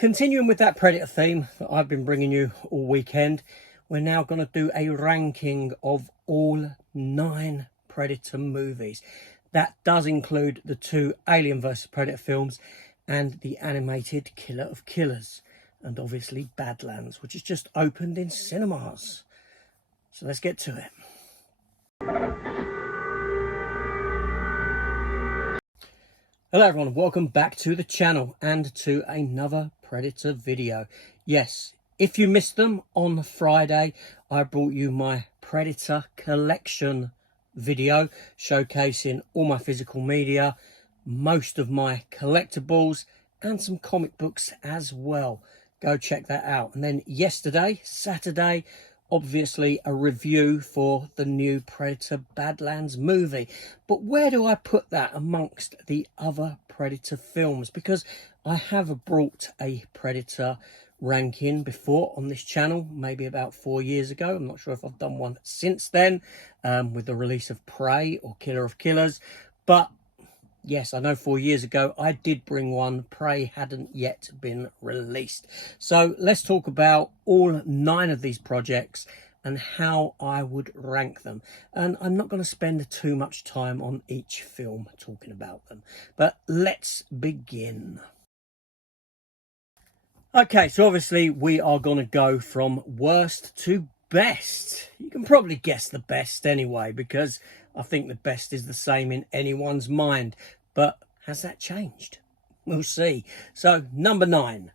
Continuing with that Predator theme that I've been bringing you all weekend, we're now going to do a ranking of all 9 Predator movies. That does include the 2 Alien vs Predator films and the animated Killer of Killers, and obviously Badlands, which has just opened in cinemas. So let's get to it. Hello everyone, welcome back to the channel and to another Predator video. Yes, if you missed them on Friday, I brought you my Predator collection video showcasing all my physical media, most of my collectibles and some comic books as well. Go check that out. And then yesterday, Saturday, obviously a review for the new Predator Badlands movie. But where do I put that amongst the other Predator films? Because I have brought a Predator ranking before on this channel, maybe about 4 years ago. I'm not sure if I've done one since then, with the release of Prey or Killer of Killers. But yes, I know 4 years ago I did bring one. Prey hadn't yet been released. So let's talk about all 9 of these projects and how I would rank them. And I'm not going to spend too much time on each film talking about them. But let's begin. Okay, so obviously we are going to go from worst to best. You can probably guess the best anyway, because I think the best is the same in anyone's mind. But has that changed? We'll see. So, number 9,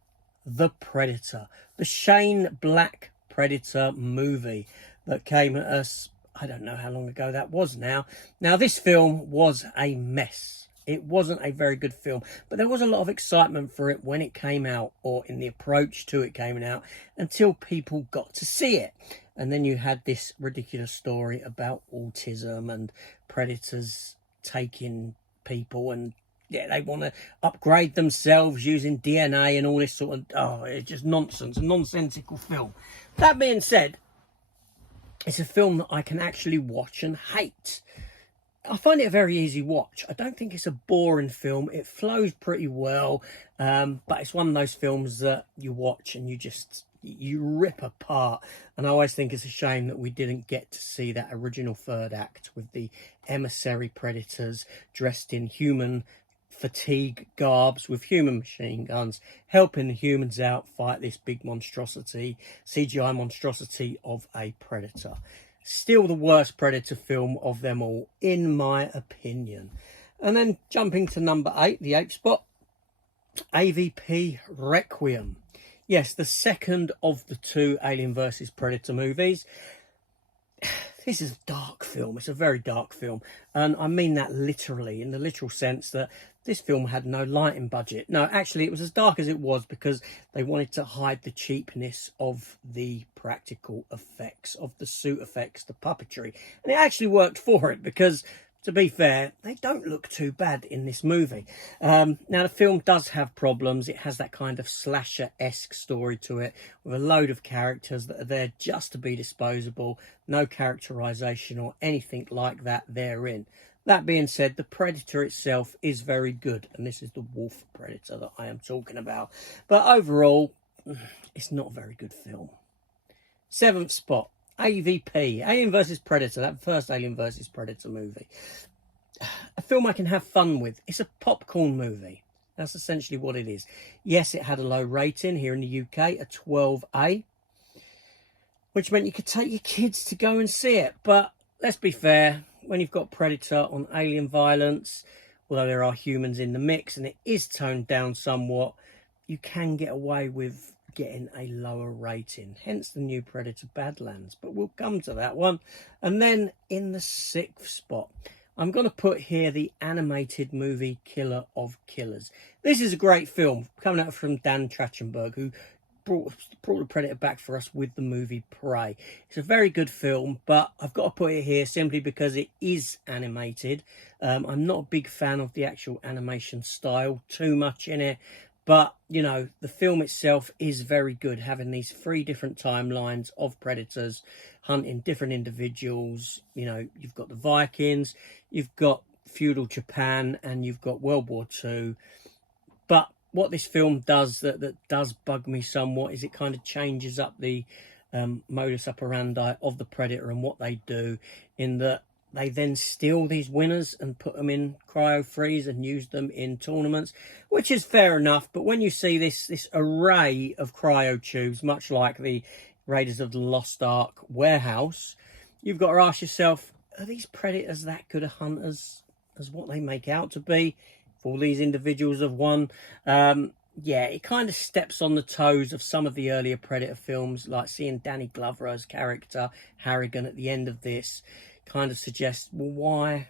The Predator. The Shane Black Predator movie that came at us, I don't know how long ago that was now. Now, this film was a mess. It wasn't a very good film, but there was a lot of excitement for it when it came out, or in the approach to it coming out, until people got to see it. And then you had this ridiculous story about autism and predators taking people, and yeah, they want to upgrade themselves using DNA and all this sort of, it's just nonsense, a nonsensical film. That being said, it's a film that I can actually watch and hate. I find it a very easy watch. I don't think it's a boring film. It flows pretty well, but it's one of those films that you watch and you rip apart. And I always think it's a shame that we didn't get to see that original third act with the emissary predators dressed in human fatigue garbs with human machine guns, helping the humans out fight this big monstrosity, CGI monstrosity of a predator. Still the worst Predator film of them all, in my opinion. And then jumping to number 8, the 8th spot, AVP Requiem. Yes, the second of the 2 Alien vs Predator movies. This is a dark film. It's a very dark film. And I mean that literally, in the literal sense that this film had no lighting budget. No, actually, it was as dark as it was because they wanted to hide the cheapness of the practical effects, of the suit effects, the puppetry. And it actually worked for it because, to be fair, they don't look too bad in this movie. Now, the film does have problems. It has that kind of slasher-esque story to it with a load of characters that are there just to be disposable, no characterization or anything like that therein. That being said, the Predator itself is very good, and this is the Wolf Predator that I am talking about. But overall, it's not a very good film. 7th spot, AVP, Alien vs Predator, that first Alien vs Predator movie. A film I can have fun with. It's a popcorn movie. That's essentially what it is. Yes, it had a low rating here in the UK, a 12A, which meant you could take your kids to go and see it. But let's be fair, when you've got Predator on alien violence, although there are humans in the mix and it is toned down somewhat, you can get away with getting a lower rating, hence the new Predator Badlands. But we'll come to that one. And then in the 6th spot, I'm going to put here the animated movie Killer of Killers. This is a great film coming out from Dan Trachtenberg, who brought the Predator back for us with the movie Prey. It's a very good film, but I've got to put it here simply because it is animated. I'm not a big fan of the actual animation style, too much in it. But, you know, the film itself is very good, having these 3 different timelines of predators hunting different individuals. You know, you've got the Vikings, you've got feudal Japan, and you've got World War II. But what this film does that does bug me somewhat is it kind of changes up the modus operandi of the Predator and what they do, in that they then steal these winners and put them in cryo freeze and use them in tournaments, which is fair enough. But when you see this array of cryo tubes, much like the Raiders of the Lost Ark warehouse, you've got to ask yourself, are these Predators that good a hunters as what they make out to be? If all these individuals have won, yeah, it kind of steps on the toes of some of the earlier Predator films, like seeing Danny Glover's character Harrigan at the end of this kind of suggests, well,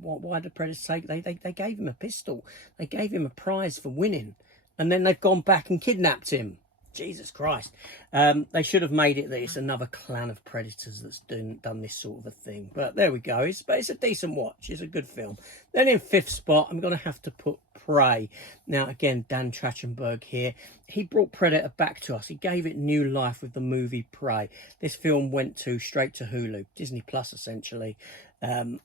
why did Predators take? They gave him a pistol, they gave him a prize for winning, and then they've gone back and kidnapped him. Jesus Christ. They should have made it that it's another clan of Predators that's done this sort of a thing. But there we go. But it's a decent watch. It's a good film. Then in fifth spot, I'm going to have to put Prey. Now, again, Dan Trachtenberg here. He brought Predator back to us. He gave it new life with the movie Prey. This film went straight to Hulu, Disney Plus, essentially. But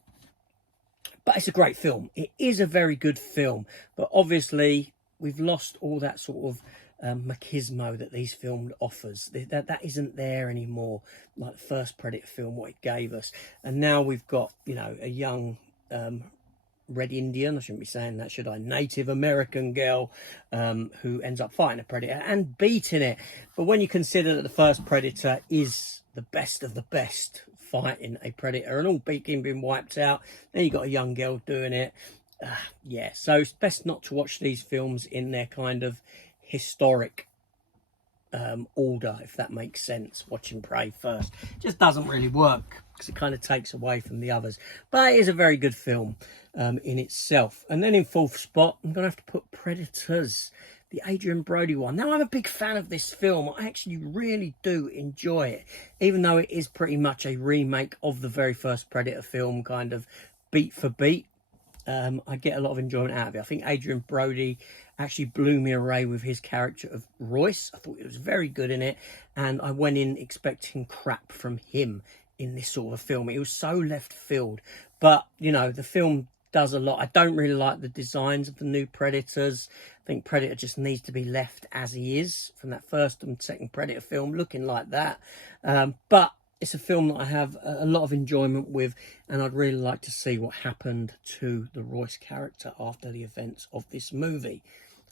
it's a great film. It is a very good film. But obviously, we've lost all that sort of machismo that these films offers. That isn't there anymore, like the first Predator film, what it gave us. And now we've got, you know, a young Red Indian, I shouldn't be saying that, should I, Native American girl who ends up fighting a Predator and beating it. But when you consider that the first Predator is the best of the best fighting a Predator and all being wiped out, then you got a young girl doing it. Yeah, so it's best not to watch these films in their kind of historic order, if that makes sense. Watching Prey first just doesn't really work because it kind of takes away from the others, but it is a very good film in itself. And then in fourth spot, I'm gonna have to put Predators, the Adrian Brody one. Now, I'm a big fan of this film. I actually really do enjoy it, even though it is pretty much a remake of the very first Predator film, kind of beat for beat. I get a lot of enjoyment out of it. I think Adrian Brody actually blew me away with his character of Royce. I thought he was very good in it, and I went in expecting crap from him in this sort of film. It was so left field, but you know, the film does a lot. I don't really like the designs of the new Predators. I think Predator just needs to be left as he is from that first and second Predator film, looking like that. But it's a film that I have a lot of enjoyment with, and I'd really like to see what happened to the Royce character after the events of this movie.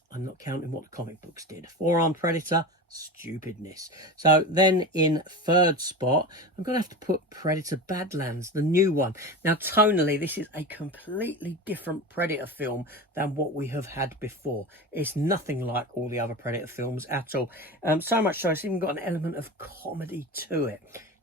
I'm not counting what the comic books did. Four-armed Predator, stupidness. So then in third spot, I'm going to have to put Predator Badlands, the new one. Now, tonally, this is a completely different Predator film than what we have had before. It's nothing like all the other Predator films at all. So much so, it's even got an element of comedy to it.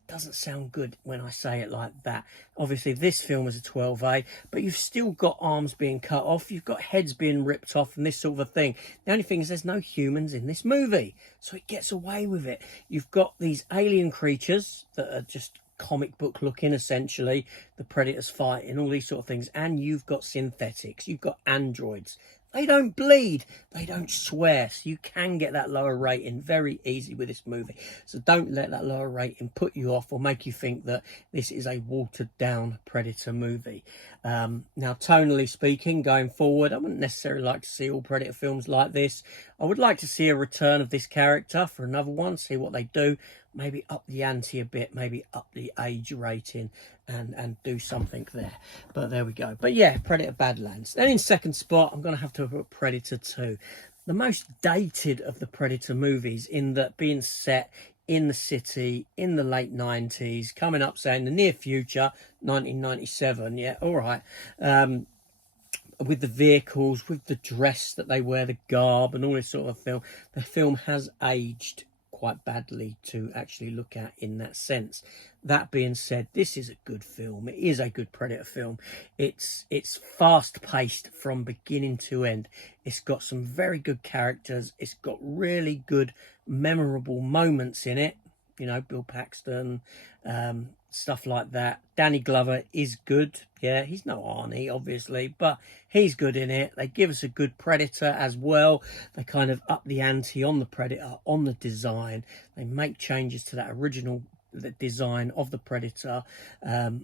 Doesn't sound good when I say it like that. Obviously, this film is a 12A, but you've still got arms being cut off, you've got heads being ripped off and this sort of thing. The only thing is there's no humans in this movie, so it gets away with it. You've got these alien creatures that are just comic book looking, essentially, the Predators fighting, all these sort of things, and you've got synthetics, you've got androids. They don't bleed, they don't swear, so you can get that lower rating very easy with this movie. So don't let that lower rating put you off or make you think that this is a watered down Predator movie. Now, tonally speaking, going forward, I wouldn't necessarily like to see all Predator films like this. I would like to see a return of this character for another one, see what they do. Maybe up the ante a bit, maybe up the age rating and do something there. But there we go. But yeah, Predator Badlands. Then in second spot, I'm going to have to put Predator 2. The most dated of the Predator movies, in that being set in the city in the late 90s, coming up saying the near future, 1997. Yeah, all right. With the vehicles, with the dress that they wear, the garb and all this sort of film. The film has aged quite badly to actually look at in that sense. That being said, this is a good film. It is a good Predator film. It's fast paced from beginning to end. It's got some very good characters. It's got really good memorable moments in it. You know, Bill Paxton, stuff like that. Danny Glover is good. Yeah, he's no Arnie, obviously, but he's good in it. They give us a good Predator as well. They kind of up the ante on the Predator, on the design. They make changes to that original the design of the Predator,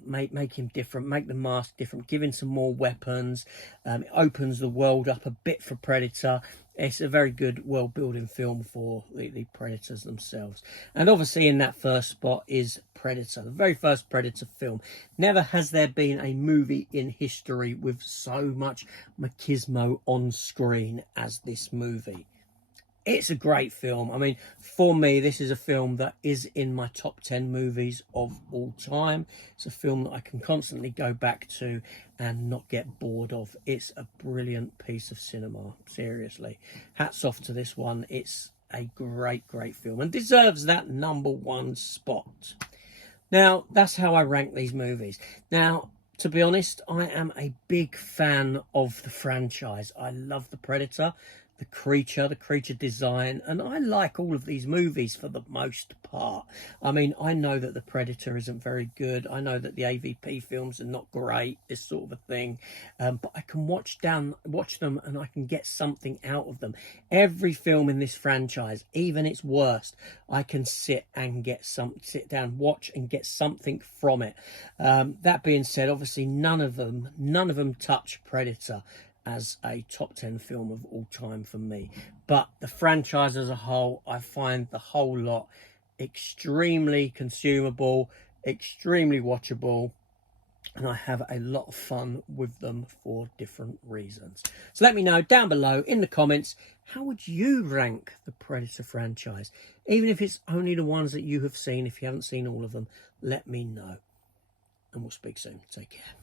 make him different, make the mask different, give him some more weapons. It opens the world up a bit for Predator. It's a very good world building film for the Predators themselves. And obviously in that first spot is Predator, the very first Predator film. Never has there been a movie in history with so much machismo on screen as this movie. It's a great film. I mean, for me, this is a film that is in my top 10 movies of all time. It's a film that I can constantly go back to and not get bored of. It's a brilliant piece of cinema, seriously. Hats off to this one. It's a great, great film and deserves that #1 spot. Now, that's how I rank these movies. Now, to be honest, I am a big fan of the franchise. I love the Predator, the creature design, and I like all of these movies for the most part. I mean, I know that the Predator isn't very good. I know that the AVP films are not great, this sort of a thing, but I can watch them and I can get something out of them. Every film in this franchise, even its worst, I can sit down, watch and get something from it. That being said, obviously none of them touch Predator as a top 10 film of all time for me. But the franchise as a whole, I find the whole lot extremely consumable, extremely watchable, and I have a lot of fun with them for different reasons. So let me know down below in the comments, how would you rank the Predator franchise? Even if it's only the ones that you have seen, if you haven't seen all of them, let me know. And we'll speak soon. Take care.